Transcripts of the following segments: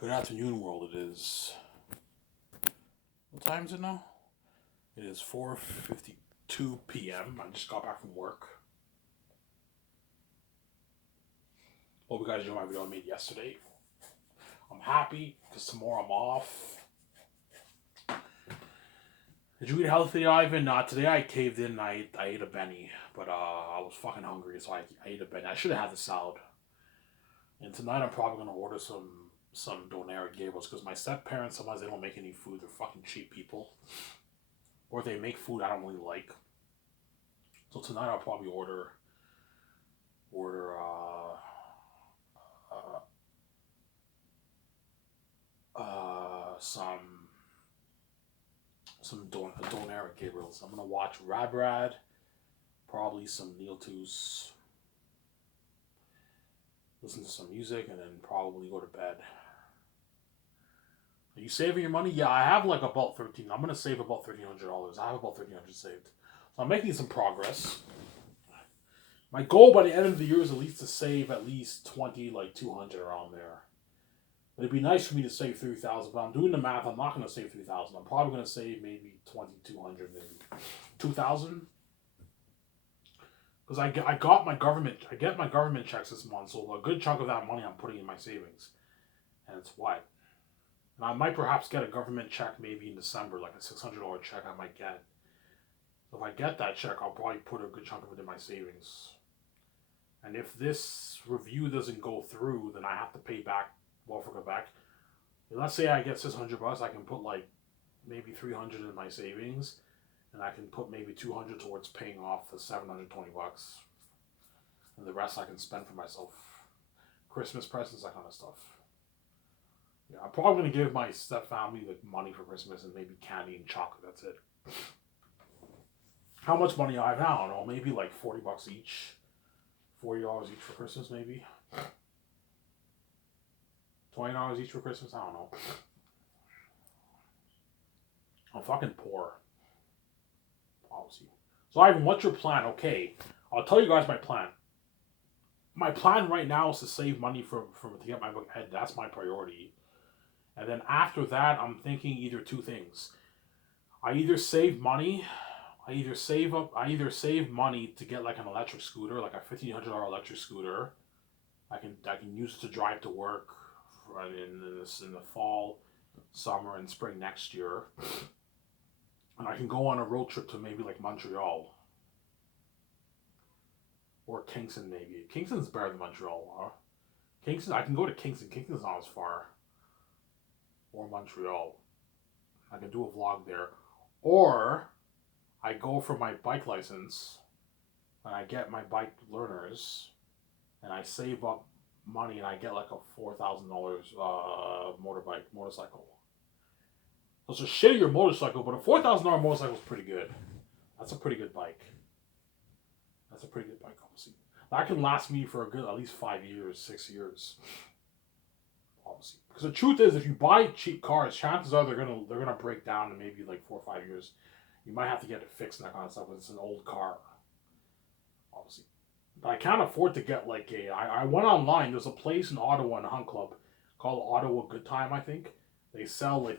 Good afternoon, world. It is. What time is it now? It is 4:52 p.m. I just got back from work. Hope you guys enjoyed my video I made yesterday. I'm happy because tomorrow I'm off. Did you eat healthy, Ivan? Not today. I caved in and I ate a Benny. But I was fucking hungry, so I ate a Benny. I should have had the salad. And tonight I'm probably going to order some Donair Gables because my step parents, sometimes they don't make any food. They're fucking cheap people. Or they make food I don't really like. So tonight I'll probably order some Donair Gabriels. I'm gonna watch Rad, probably some Neil Toos, listen to some music, and then probably go to bed. Are you saving your money? Yeah, I have like about 13. I'm gonna save about $1,300. I have about 1,300 saved, so I'm making some progress. My goal by the end of the year is at least to save at least 20, like 200 around there. It'd be nice for me to save 3,000, but I'm doing the math. I'm not going to save 3,000. I'm probably going to save maybe 2,200, maybe 2,000. Because I got my government, I get my government checks this month, so a good chunk of that money I'm putting in my savings, and it's what. And I might perhaps get a government check maybe in December, like a $600 check I might get. So if I get that check, I'll probably put a good chunk of it in my savings. And if this review doesn't go through, then I have to pay back for Quebec. Let's say I get $600, I can put like maybe 300 in my savings, and I can put maybe 200 towards paying off the $720, and the rest I can spend for myself, Christmas presents, that kind of stuff. Yeah, I'm probably gonna give my step family like money for Christmas and maybe candy and chocolate. That's it. How much money I have now? I don't know. Maybe like $40 each, $40 each for Christmas, maybe. $20 each for Christmas? I don't know. I'm fucking poor. Obviously. So Ivan, what's your plan? Okay. I'll tell you guys my plan. My plan right now is to save money to get my book ahead. That's my priority. And then after that, I'm thinking either two things. I either save money to get like an electric scooter, like a $1,500 electric scooter. I can use it to drive to work in the fall, summer, and spring next year. And I can go on a road trip to maybe like Montreal. Or Kingston, maybe. Kingston's better than Montreal, huh? Kingston, I can go to Kingston. Kingston's not as far. Or Montreal. I can do a vlog there. Or I go for my bike license and I get my bike learners and I save up money and I get like a $4,000 motorcycle. So it's a shittier motorcycle, but a $4,000 motorcycle is pretty good. That's a pretty good bike. Obviously. That can last me for a good at least 5 years, 6 years. Obviously. Because the truth is, if you buy cheap cars, chances are they're gonna break down in maybe like 4 or 5 years. You might have to get it fixed and that kind of stuff, because it's an old car. Obviously. But I can't afford to get like I went online, there's a place in Ottawa in a hunt club called Ottawa Good Time, I think. They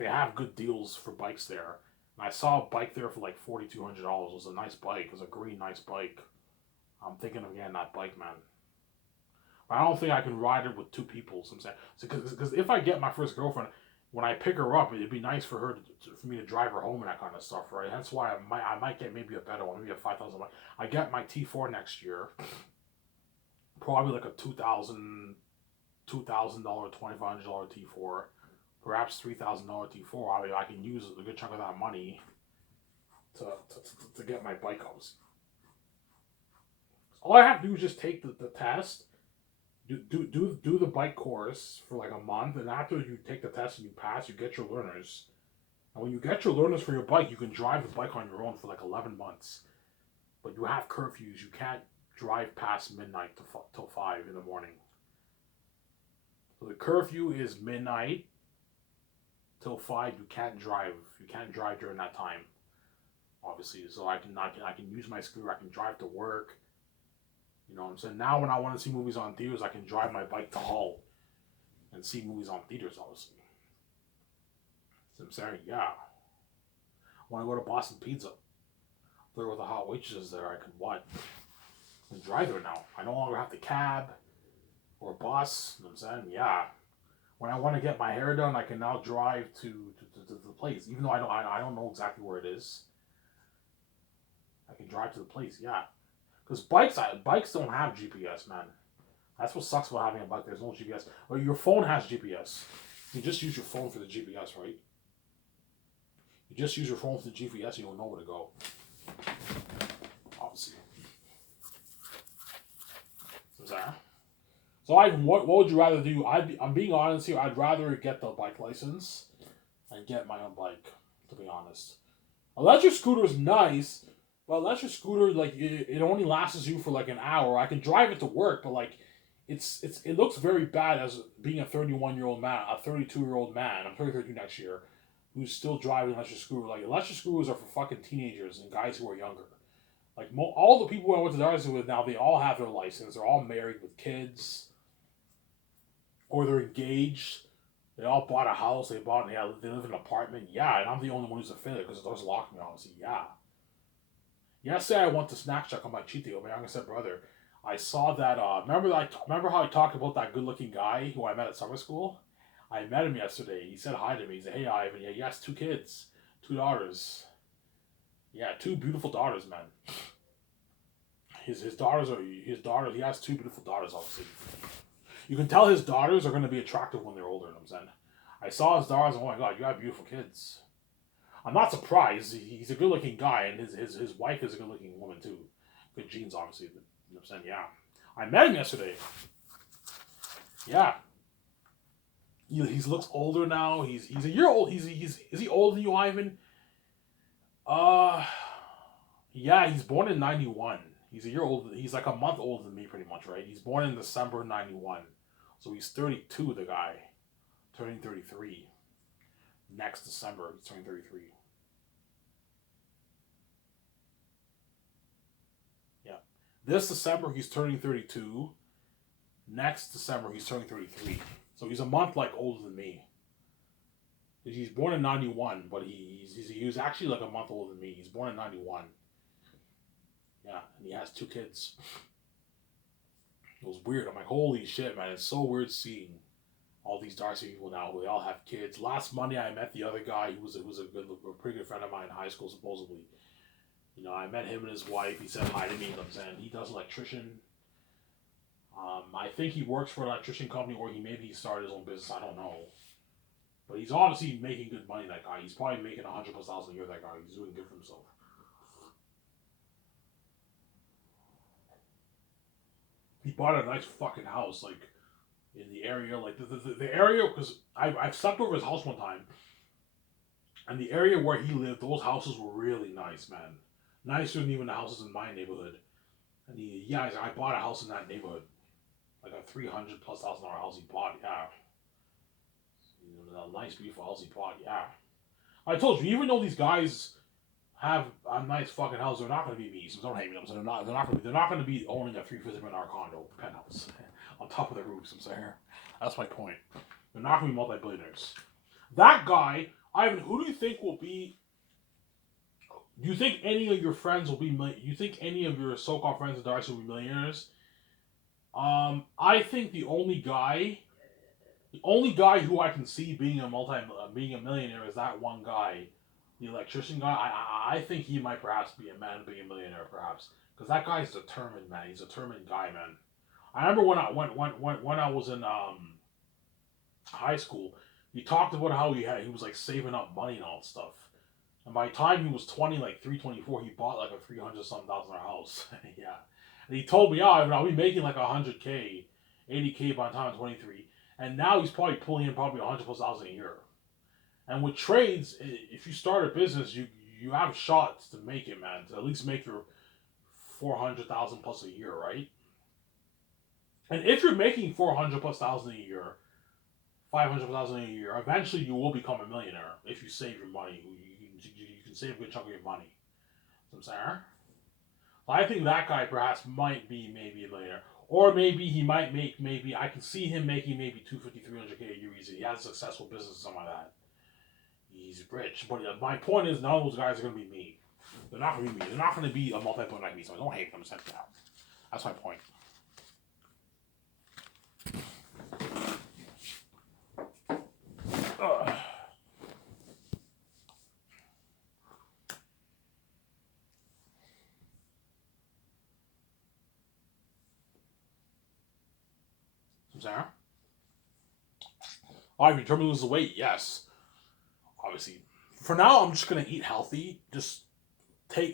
have good deals for bikes there. And I saw a bike there for like $4,200. It was a nice bike. It was a green nice bike. I'm thinking of getting that bike, man. But I don't think I can ride it with two people. So I'm saying, because if I get my first girlfriend, when I pick her up, it'd be nice for her for me to drive her home and that kind of stuff, right? That's why I might get maybe a better one, maybe a 5,000. I get my T4 next year, probably like a $2,000, $2,500 T4, perhaps $3,000 T4. I can use a good chunk of that money to get my bike home. All I have to do is just take the test, do the bike course for like a month, and after you take the test and you pass, you get your learners. And when you get your learners for your bike, you can drive the bike on your own for like 11 months. But you have curfews. You can't drive past midnight till 5 in the morning. So the curfew is midnight till 5. You can't drive. You can't drive during that time, obviously. So I can use my scooter. I can drive to work. You know what I'm saying? Now when I want to see movies on theaters, I can drive my bike to Hull. and see movies on theaters, obviously. So I'm saying, yeah. When I go to Boston Pizza, there with the hot waitresses there, I can what? I can drive there now. I no longer have to cab or bus. You know what I'm saying? Yeah. When I want to get my hair done, I can now drive to the place. Even though I don't know exactly where it is. I can drive to the place, yeah. Because bikes don't have GPS, man. That's what sucks about having a bike. There's no GPS. Or your phone has GPS. You just use your phone for the GPS, right? You just use your phone for the GPS, and you'll know where to go. Obviously. So what would you rather do? I'm being honest here. I'd rather get the bike license and get my own bike. To be honest, electric scooter is nice, but electric scooter like it only lasts you for like an hour. I can drive it to work, but like it looks very bad as being a 31-year-old man, a 32-year-old man. I'm 32 next year, who's still driving an electric scooter. Like electric scooters are for fucking teenagers and guys who are younger. Like all the people I went to the artist with now, they all have their license. They're all married with kids, or they're engaged. They all bought a house. They live in an apartment. Yeah, and I'm the only one who's a failure because the door's locked me. Obviously, yeah. Yesterday I went to Snack Shack on my cheat day with my younger brother. I saw that. Remember how I talked about that good-looking guy who I met at summer school? I met him yesterday. He said hi to me. He said, "Hey, Ivan. Yeah, he has 2 kids, 2 daughters. Yeah, 2 beautiful daughters, man. His daughters are his daughters. He has 2 beautiful daughters, obviously. You can tell his daughters are going to be attractive when they're older. You know what I'm saying? I saw his daughters. Oh my god, you have beautiful kids. I'm not surprised. He's a good-looking guy, and his wife is a good-looking woman too. Good genes, obviously. You know what I'm saying? Yeah. I met him yesterday. Yeah. He looks older now. He's a year old. Is he older than you, Ivan? Yeah. He's born in '91. He's a year older. He's like a month older than me, pretty much, right? He's born in December '91, so he's 32. The guy, turning 33. Next December, he's turning 33. Yeah. This December, he's turning 32. Next December, he's turning 33. So he's a month like older than me. He's born in '91, but he was actually like a month older than me. He's born in '91. Yeah, and he has 2 kids. It was weird. I'm like, holy shit, man! It's so weird seeing all these Darcy people now. They all have kids. Last Monday, I met the other guy who was a pretty good friend of mine in high school, supposedly. You know, I met him and his wife. He said hi to me. I'm saying he does electrician. I think he works for an electrician company, or he started his own business. I don't know, but he's obviously making good money. That guy. He's probably making 100,000+ a year. That guy. He's doing good for himself. He bought a nice fucking house, like in the area, like the area, because I've slept over his house one time, and the area where he lived, those houses were really nice, man. Nicer than even the houses in my neighborhood. And I bought a house in that neighborhood, like a $300,000+ house he bought. Yeah, a nice beautiful house he bought. Yeah, I told you, even though these guys have a nice fucking house, they're not going to be me. So don't hate me. So they're not going to be owning a $350 million condo penthouse on top of their roofs. I'm saying, that's my point. They're not going to be multi-billionaires. That guy, Ivan, who do you think will be? Do you think any of your friends will be? You think any of your so-called friends in Darcy will be millionaires? I think the only guy who I can see being being a millionaire is that one guy, the electrician guy. I think he might perhaps be a man being a millionaire, perhaps, because that guy's determined, man. He's a determined guy, man. I remember when I was in high school, he talked about how he was like saving up money and all that stuff. And by the time he was 20, like 324, he bought like a 300-some thousand house. Yeah. And he told me, I'll be making like 100K, 80K by the time I'm 23. And now he's probably pulling in probably 100,000+ a year. And with trades, if you start a business, you have shots to make it, man. To at least make your 400,000+ a year, right? And if you're making 400,000+ a year, 500,000 a year, eventually you will become a millionaire if you save your money. You can save a good chunk of your money. You know what I'm saying? I think that guy perhaps might be maybe a millionaire. Or maybe he might make, maybe I can see him making maybe 250, 300K a year easy. He has a successful business or something like that. He's rich. But my point is, none of those guys are going to be me. They're not going to be me. They're not going to be a multi-point like me. So don't hate them. Just that. That's my point. Sarah? Oh, if you're determined to lose the weight, yes. Obviously. For now, I'm just going to eat healthy. Just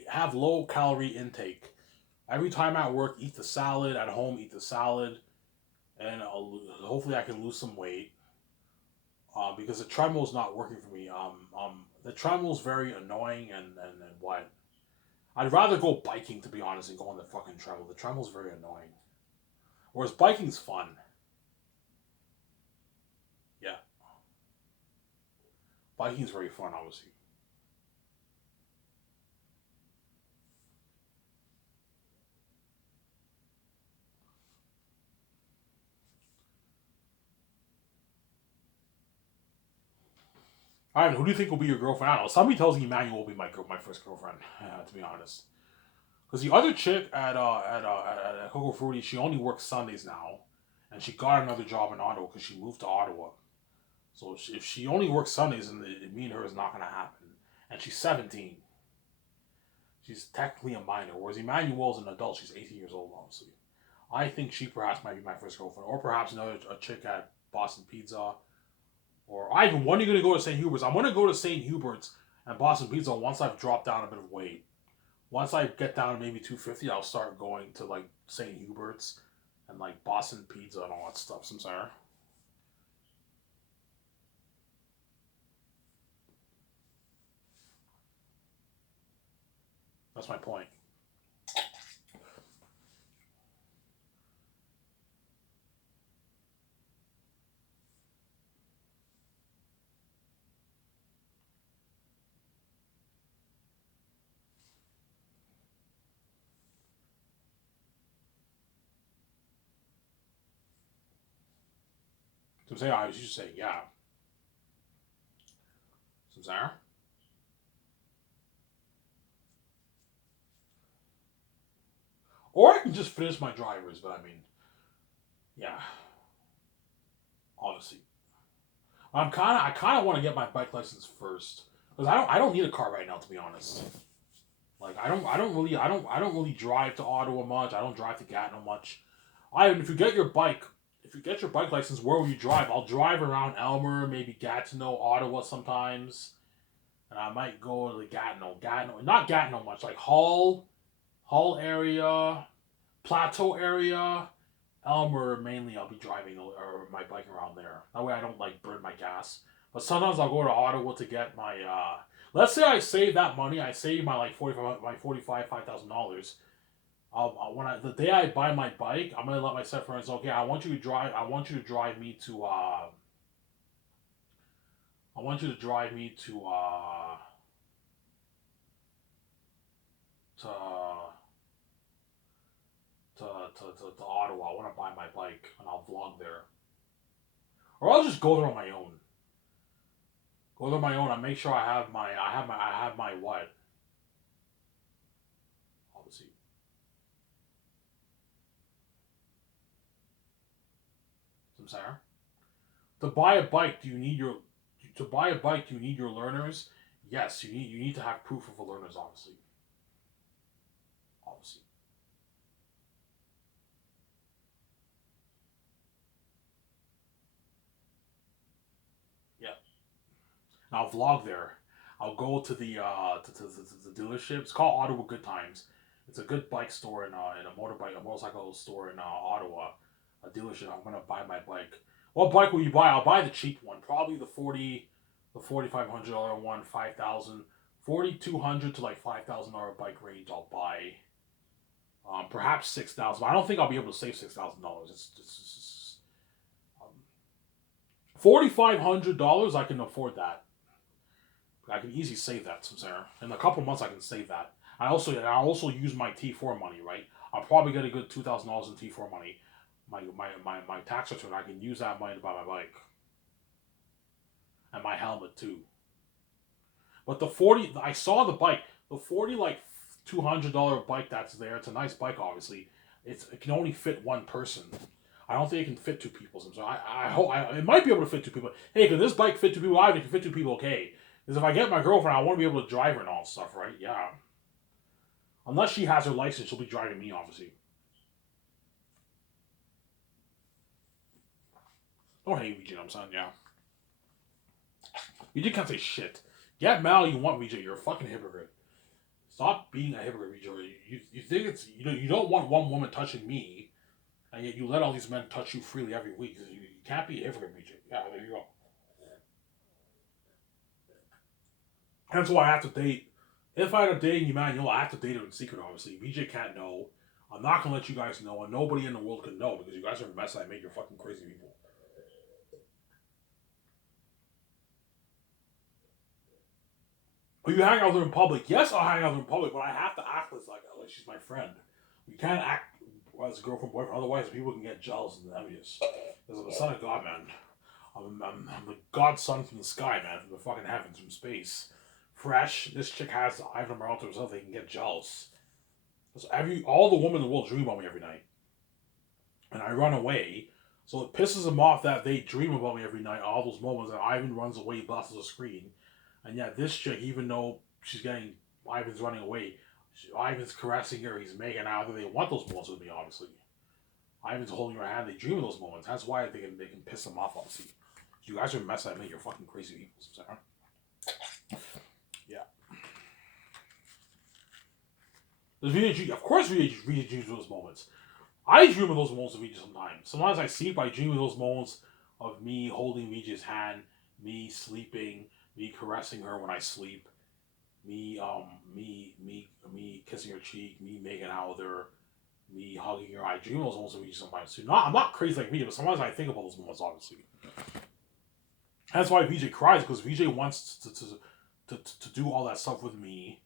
have low calorie intake. Every time at work, eat the salad. At home, eat the salad. And hopefully I can lose some weight. Because the treadmill is not working for me. The treadmill is very annoying and what? I'd rather go biking, to be honest, than go on the fucking treadmill. The treadmill is very annoying. Whereas biking's fun. Yeah. Biking's very fun, obviously. Alright, who do you think will be your girlfriend? I don't know. Somebody tells me Emmanuel will be my first girlfriend, to be honest. Because the other chick at Coco Fruity, she only works Sundays now. And she got another job in Ottawa because she moved to Ottawa. So if she only works Sundays, then me and her is not going to happen. And she's 17. She's technically a minor. Whereas Emmanuel's an adult. She's 18 years old, obviously. I think she perhaps might be my first girlfriend. Or perhaps a chick at Boston Pizza. Or Ivan, when are you going to go to St. Hubert's? I'm going to go to St. Hubert's and Boston Pizza once I've dropped down a bit of weight. Once I get down to maybe 250, I'll start going to like St. Hubert's and like Boston Pizza and all that stuff. I'm sorry. That's my point. So I'm saying, I was just saying, yeah. So I'm sorry. Or I can just finish my drivers, but I mean, yeah, obviously. I kind of want to get my bike license first because I don't need a car right now, to be honest. Like I don't really drive to Ottawa much. I don't drive to Gatineau much. If you get your bike, if you get your bike license, where will you drive? I'll drive around Elmer, maybe Gatineau, Ottawa sometimes, and I might go to the Gatineau, not Gatineau much, like Hull area, Plateau area, Elmer mainly. I'll be driving or my bike around there. That way I don't like burn my gas. But sometimes I'll go to Ottawa to get my. Let's say I save that money. I save my like $5,000. The day I buy my bike, I'm gonna let my set friends. Okay, I want you to drive. I want you to drive me to. I want you to drive me to to Ottawa. I want to buy my bike and I'll vlog there. Or I'll just go there on my own. Go there on my own. I make sure I have my what? Obviously. I'm sorry. To buy a bike, do you need your learners? Yes, you need to have proof of a learner's obviously. Obviously. Yeah. And I'll vlog there. I'll go to the dealership. It's called Ottawa Good Times. It's a good bike store in a motorcycle store in Ottawa. A dealership. I'm gonna buy my bike. What bike will you buy? I'll buy the cheap one. Probably the $4,500 one, 5,000, 4,200 to like $5,000 bike range. I'll buy. Perhaps 6,000. I don't think I'll be able to save $6,000. It's $4,500. I can afford that. I can easily save that, Sarah. In a couple months, I can save that. I also use my T4 money, right? I'll probably get a good $2,000 in T4 money. my tax return, I can use that money to buy my bike and my helmet too. But the 40, I saw the bike, the 40 like $200 bike that's there. It's a nice bike, obviously. It can only fit one person. I don't think it can fit two people. So I hope it might be able to fit two people. Hey, can this bike fit two people? I can fit two people. Okay, because if I get my girlfriend, I want to be able to drive her and all stuff, right? Yeah. Unless she has her license, she'll be driving me, obviously. Don't hate VJ, I'm saying, yeah. VJ can't say shit. Get mad all you want, VJ. You're a fucking hypocrite. Stop being a hypocrite, VJ. You think it's you don't want one woman touching me, and yet you let all these men touch you freely every week. You can't be a hypocrite, VJ. Yeah, there you go. That's why I have to date. If I had a dating you, man, I have to date her in secret, obviously. VJ can't know. I'm not gonna let you guys know, and nobody in the world can know because you guys are a mess. I make you fucking crazy people. But you hang out with her in public. Yes, I'll hang out with her in public, but I have to act like she's my friend. We can't act as a girlfriend boyfriend, otherwise people can get jealous and envious. Because I'm the son of God, man. I'm the godson from the sky, man, from the fucking heavens, from space. Fresh. This chick has Ivan Morel to herself. They can get jealous. So all the women in the world dream about me every night, and I run away. So it pisses them off that they dream about me every night. All those moments that Ivan runs away, blasts the screen, and yet this chick, even though she's getting Ivan's running away, Ivan's caressing her. He's making out. They want those moments with me, obviously. Ivan's holding her hand. They dream of those moments. That's why they can piss them off, obviously. You guys are messing at me. You're fucking crazy people. Sarah. Yeah. There's VHG. Of course, VHG dreams of those moments. I dream of those moments of VJ sometimes. Sometimes I sleep. I dream of those moments of me holding VJ's hand, me sleeping, me caressing her when I sleep, me kissing her cheek, me making out with her, me hugging her. I dream of those moments of VJ sometimes too. I'm not crazy like VJ, but sometimes I think about those moments. Obviously, that's why VJ cries because VJ wants to do all that stuff with me,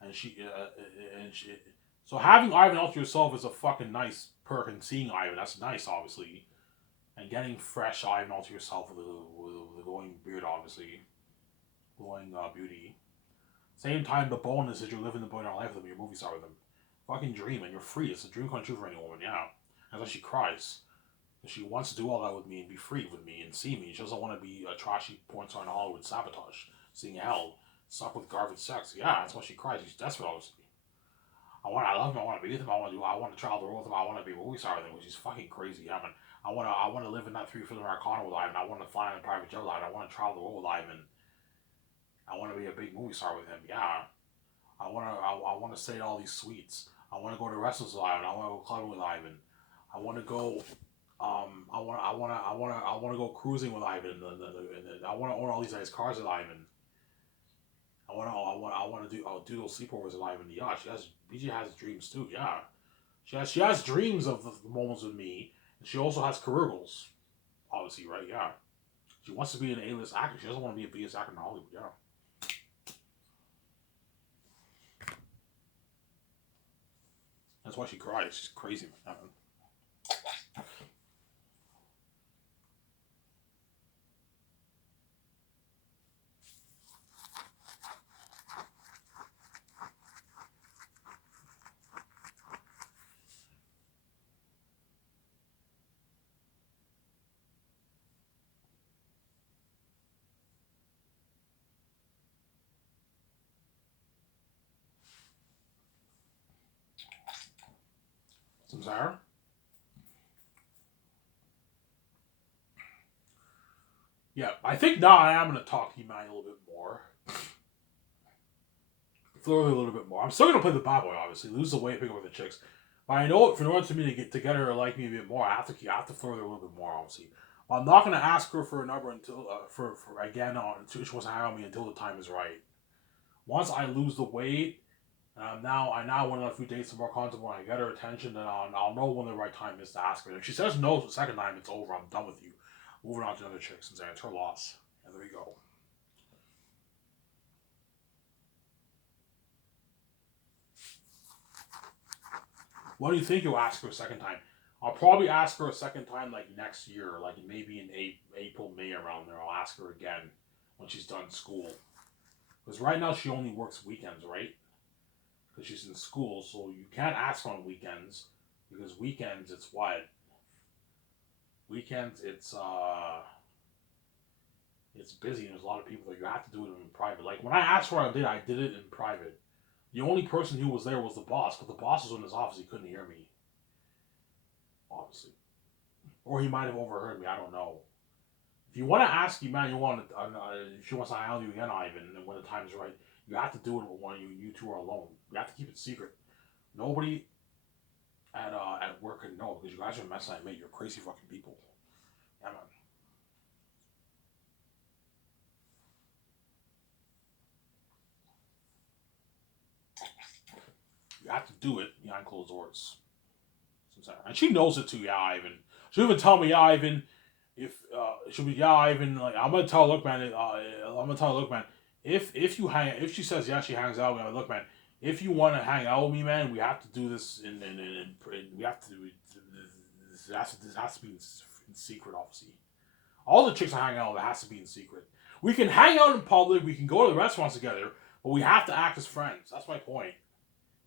and she. So having Ivan out to yourself is a fucking nice perk, and seeing Ivan, that's nice, obviously. And getting fresh Ivan out to yourself with the glowing beard, obviously. Glowing beauty. Same time, the bonus is you're living the billionaire life with them, you're a movie star with them. Fucking dream, and you're free. It's a dream come true for any woman, yeah. That's why she cries. She wants to do all that with me and be free with me and see me. She doesn't want to be a trashy porn star in Hollywood sabotage, seeing hell, stuck with garbage sex. Yeah, that's why she cries. She's desperate, obviously. I love him. I want to be with him. I want to travel the world with him. I want to be a movie star with him, which is fucking crazy. I want to live in that 3-cylinder Icona with Ivan. I want to fly in a private jet with Ivan. I want to travel the world with Ivan. I want to be a big movie star with him. Yeah. I want to stay at all these suites. I want to go to restaurants with Ivan. I want to go clubbing with Ivan. I want to go. I want to go cruising with Ivan. I want to own all these nice cars with Ivan. I want to do those sleepovers with Ivan. Yeah, BG has dreams too. Yeah, she has dreams of the moments with me, and she also has career goals. Obviously, right? Yeah, she wants to be an A-list actor. She doesn't want to be a B-list actor in Hollywood. Yeah, that's why she cries. She's crazy, man. Sarah? Yeah, I think now I am going to talk to you, man, a little bit more. Flirt a little bit more. I'm still going to play the bad boy, obviously. Lose the weight, pick up with the chicks. But I know in order for me to get her to like me a bit more, I have to flirt her a little bit more, obviously. I'm not going to ask her for a number until for again until she wants to hang on me until the time is right. Once I lose the weight, and I now went on a few dates and more content when I get her attention, then I'll know when the right time is to ask her. If she says no the second time, it's over. I'm done with you. Moving on to another chick since it's her loss. And there we go. What do you think you'll ask her a second time? I'll probably ask her a second time like next year, like maybe in April, May around there. I'll ask her again when she's done school. Because right now she only works weekends, right? Because she's in school, so you can't ask on weekends. Because weekends, it's what? Weekends, it's busy. There's a lot of people that you have to do it in private. Like when I asked her, I did it in private. The only person who was there was the boss, but the boss was in his office. He couldn't hear me, obviously, or he might have overheard me. I don't know. If you want to ask if she wants to hang out with you again, Ivan, and when the time's right, you have to do it when you two are alone. You have to keep it secret. Nobody at work can know because you guys are messing. I mate. You're crazy fucking people. Yeah, man. You have to do it behind closed doors. And she knows it too, yeah, Ivan. She'll even tell me, yeah, Ivan, if she'll be, yeah, Ivan, like I'm gonna tell her, look, man, I'm gonna tell her, look, man, if she says yeah, she hangs out with me, I'm like, look, man, if you want to hang out with me, man, we have to do this in we have to do this has to be in secret, obviously. All the chicks I hang out with, it has to be in secret. We can hang out in public, we can go to the restaurants together, but we have to act as friends. That's my point.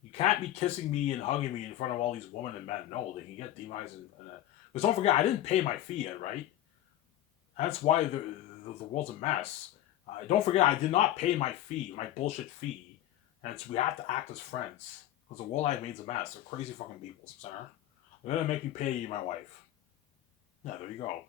You can't be kissing me and hugging me in front of all these women and men. No, they can get demonized. Because don't forget, I didn't pay my fee yet, right? That's why the world's a mess. Don't forget, I did not pay my fee, my bullshit fee. And we have to act as friends. Because the world I've made is a mess. They're crazy fucking people, sir. They're going to make me pay you, my wife. Yeah, there you go.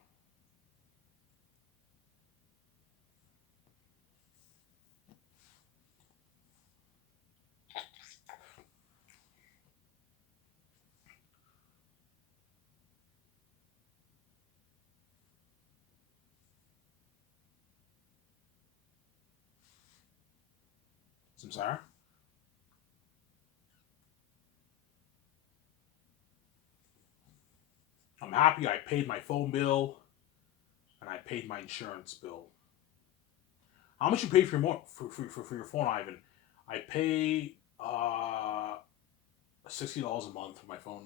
Samsara? I'm happy I paid my phone bill and I paid my insurance bill. How much you pay for your phone, Ivan? I pay $60 a month for my phone.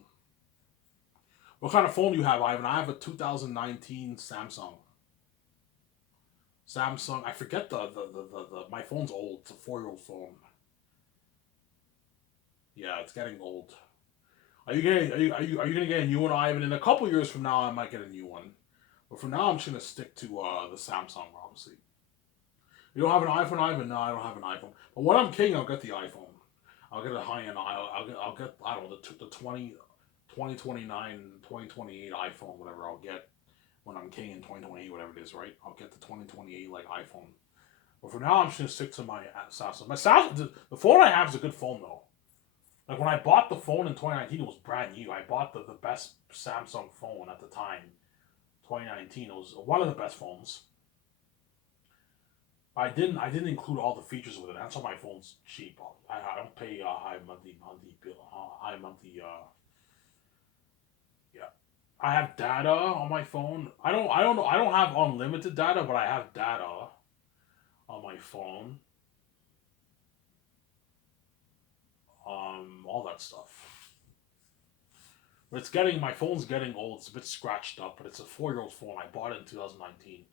What kind of phone do you have, Ivan? I have a 2019 Samsung. Samsung. I forget the my phone's old. It's a 4-year-old phone. Yeah, it's getting old. Are you gonna get a new one, Ivan? In a couple years from now, I might get a new one. But for now, I'm just gonna stick to the Samsung, obviously. You don't have an iPhone, Ivan? No, I don't have an iPhone. But when I'm king, I'll get the iPhone. I'll get a high end. I'll get I don't know the 2029, 2028 iPhone, whatever I'll get when I'm king in 2028, whatever it is, right? I'll get the 2028 like iPhone. But for now, I'm just gonna stick to my Samsung. My Samsung, the phone I have is a good phone though. Like when I bought the phone in 2019, it was brand new. I bought the best Samsung phone at the time. 2019, it was one of the best phones. I didn't include all the features with it. That's why my phone's cheap. I don't pay a high monthly bill. High monthly. Yeah. I have data on my phone. I don't know. I don't have unlimited data, but I have data on my phone. All that stuff. But my phone's getting old. It's a bit scratched up, but it's a 4-year-old phone. I bought it in 2019.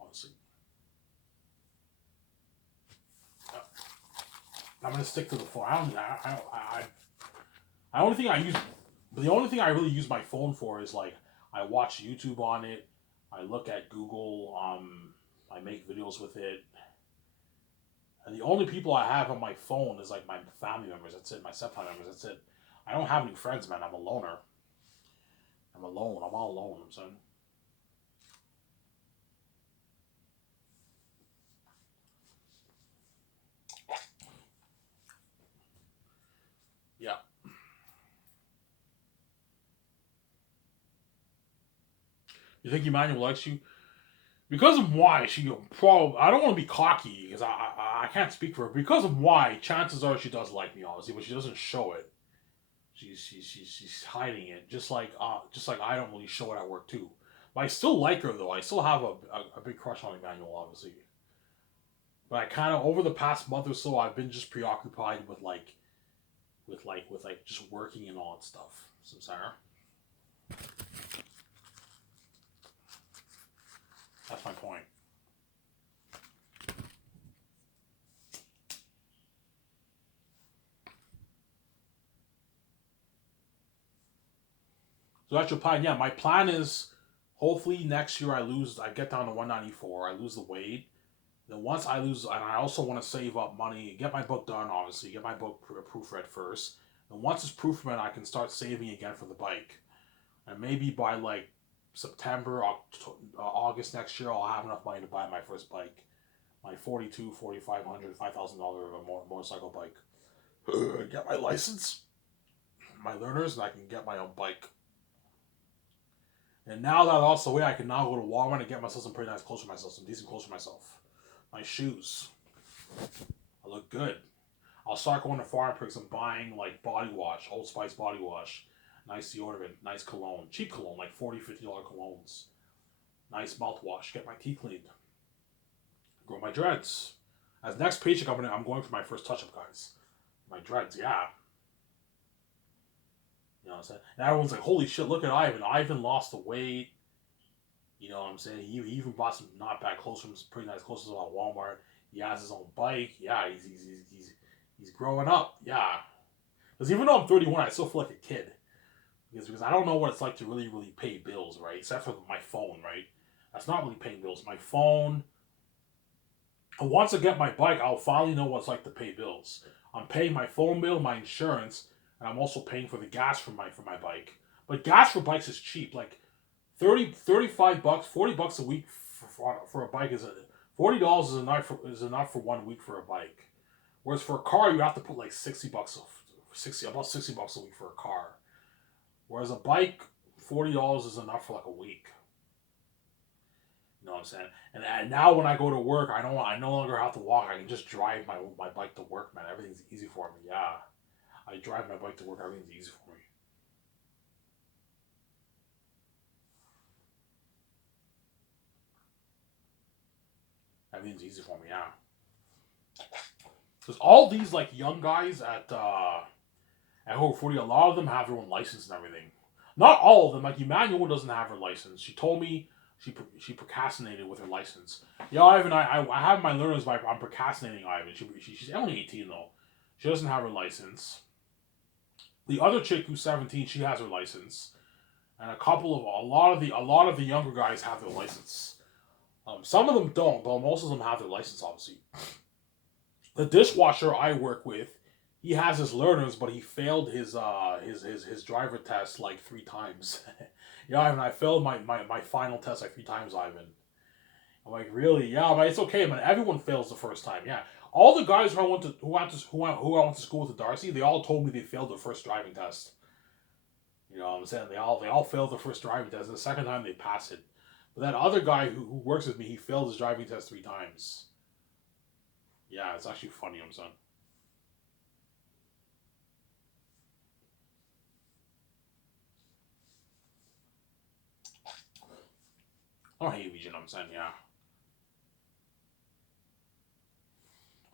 Honestly, yeah. I'm gonna stick to the phone. I only thing I use, the only thing I really use my phone for is like I watch YouTube on it. I look at Google. I make videos with it. And the only people I have on my phone is like my family members. That's it. My stepfather members. That's it. I don't have any friends, man. I'm a loner. I'm alone. I'm all alone. I'm saying. Yeah. You think Emmanuel likes you? Because of why she probably, I don't want to be cocky because I can't speak for her. Because of why, chances are she does like me, obviously, but she doesn't show it. She's hiding it, just like I don't really show it at work too. But I still like her though. I still have a big crush on Emmanuel, obviously. But I kind of over the past month or so, I've been just preoccupied with just working and all that stuff. So Sarah. That's my point. So that's your plan. Yeah, my plan is hopefully next year I get down to 194. I lose the weight. Then once I lose, and I also want to save up money, get my book done. Obviously, get my book proofread first. And once it's proofread, I can start saving again for the bike. And maybe by like September, August next year, I'll have enough money to buy my first bike, my 42, 4500, $5,000 motorcycle bike. Get my license, my learners, and I can get my own bike. And now that also way, I can now go to Walmart and get myself some pretty nice clothes for myself, some decent clothes for myself. My shoes, I look good. I'll start going to Farm Pricks and buying like body wash, Old Spice body wash, nice deodorant, nice cologne, cheap cologne, like $40, $50 colognes, nice mouthwash, get my teeth cleaned, grow my dreads. As next paycheck, I'm going for my first touch-up, guys. My dreads, yeah. You know what I'm saying? And everyone's like, holy shit, look at Ivan. Ivan lost the weight. You know what I'm saying? He even bought some not bad clothes from some pretty nice clothes at Walmart. He has his own bike. Yeah, he's growing up. Yeah. Because even though I'm 31, I still feel like a kid. Because I don't know what it's like to really, really pay bills, right? Except for my phone, right? That's not really paying bills. My phone. And once I get my bike, I'll finally know what it's like to pay bills. I'm paying my phone bill, my insurance, and I'm also paying for the gas for my bike. But gas for bikes is cheap. Like 35 bucks, $40 a week for a bike $40 is enough for 1 week for a bike. Whereas for a car, you have to put like $60 about $60 a week for a car. Whereas a bike, $40 is enough for like a week. You know what I'm saying? And now when I go to work, I no longer have to walk. I can just drive my bike to work, man. Everything's easy for me. Yeah, I drive my bike to work. Everything's easy for me. Everything's easy for me. Yeah. Because all these like young guys at over 40, a lot of them have their own license and everything. Not all of them. Like Emmanuel doesn't have her license. She told me she procrastinated with her license. Yeah, Ivan, I have my learners, but I'm procrastinating. Ivan, she's only 18 though. She doesn't have her license. The other chick who's 17, she has her license, and a lot of the younger guys have their license. Some of them don't, but most of them have their license. Obviously, the dishwasher I work with, he has his learners, but he failed his driver test like 3 times. Yeah, Ivan, I failed my final test like 3 times, Ivan. I'm like, really? Yeah, but it's okay, man. Everyone fails the first time. Yeah, all the guys who I went to school with Darcy, they all told me they failed the first driving test. You know what I'm saying? They all failed the first driving test. And the second time they passed it. But that other guy who works with me, he failed his driving test 3 times. Yeah, it's actually funny, I'm saying. I don't hate Legion, I'm saying, yeah.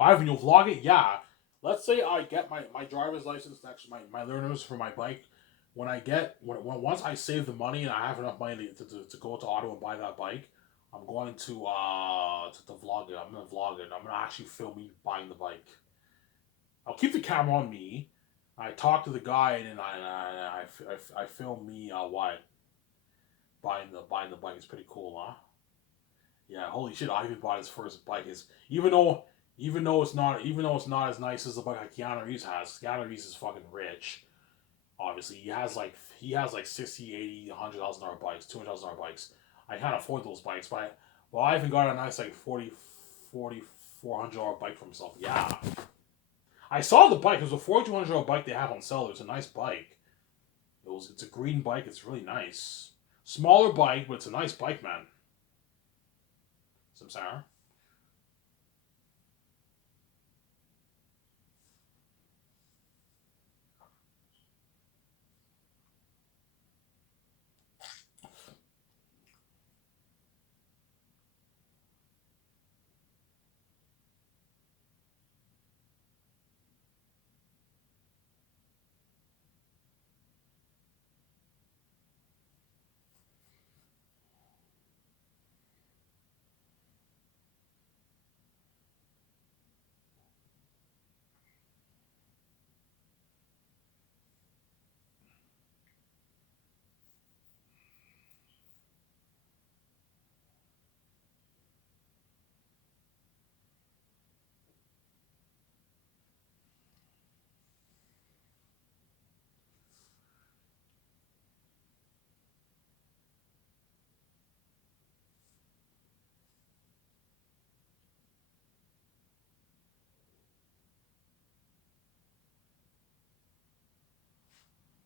Ivan, you'll vlog it? Yeah. Let's say I get my driver's license next, my learners for my bike. Once I save the money and I have enough money to go to Ottawa and buy that bike, I'm going to vlog it. I'm gonna vlog it. I'm gonna actually film me buying the bike. I'll keep the camera on me. I talk to the guy and I film me what buying the bike. It's pretty cool, huh? Yeah, holy shit! Ivan bought his first bike. Is even though it's not as nice as the bike that Keanu Reeves has. Keanu Reeves is fucking rich. Obviously, he has like 60, 80, $100,000 bikes, $200,000 bikes. I can't afford those bikes, but Ivan got a nice like 40, $400 bike for himself. Yeah, I saw the bike. It was a $4,200 bike they have on sale. It's a nice bike. It's a green bike. It's really nice. Smaller bike, but it's a nice bike, man. Some sour.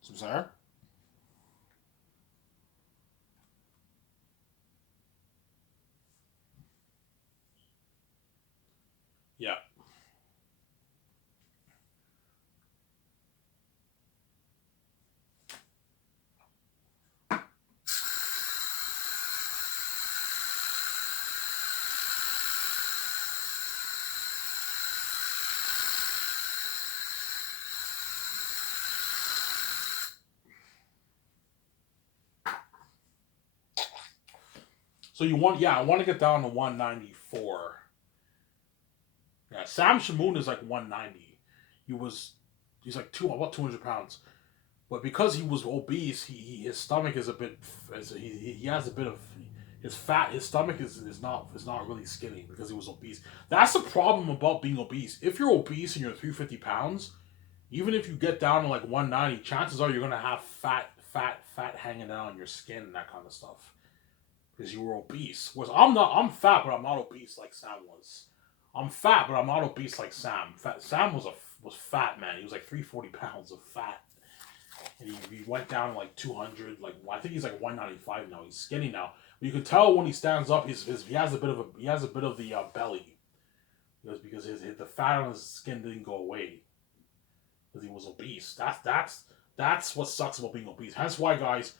Some Sarah? Yeah. So you want, yeah, I want to get down to 194. Yeah, Sam Shamoon is like 190. He was, he's like about 200 pounds. But because he was obese, his stomach is a bit, he has a bit of, his fat, his stomach is not really skinny because he was obese. That's the problem about being obese. If you're obese and you're 350 pounds, even if you get down to like 190, chances are you're gonna have fat hanging out on your skin and that kind of stuff because you were obese. Whereas I'm fat, but I'm not obese like Sam was. I'm fat, but I'm not obese like Sam. Sam was fat, man. He was like 340 pounds of fat, and he went down to like 200. Like I think he's like 195 now. He's skinny now. But you can tell when he stands up, he has a bit of the belly because the fat on his skin didn't go away because he was obese. That's what sucks about being obese. Hence why, guys,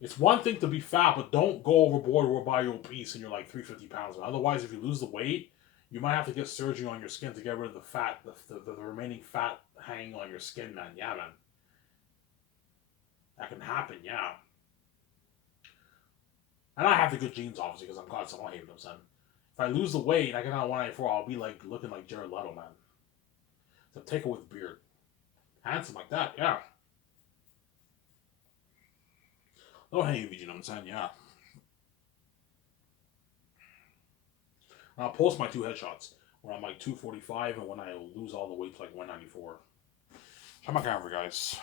it's one thing to be fat, but don't go overboard whereby you're obese and you're like 350 pounds. Otherwise, if you lose the weight, you might have to get surgery on your skin to get rid of the fat, the remaining fat hanging on your skin, man. Yeah, man. That can happen, yeah. And I have the good genes, obviously, because I'm God, so I don't hate them, son. If I lose the weight and I get down to 194, I'll be like looking like Jared Leto, man. So take it with beard. Handsome like that, yeah. Don't hate you, you know what I'm saying? Yeah. And I'll post my two headshots when I'm like 245 and when I lose all the weight to like 194. Try my camera, guys.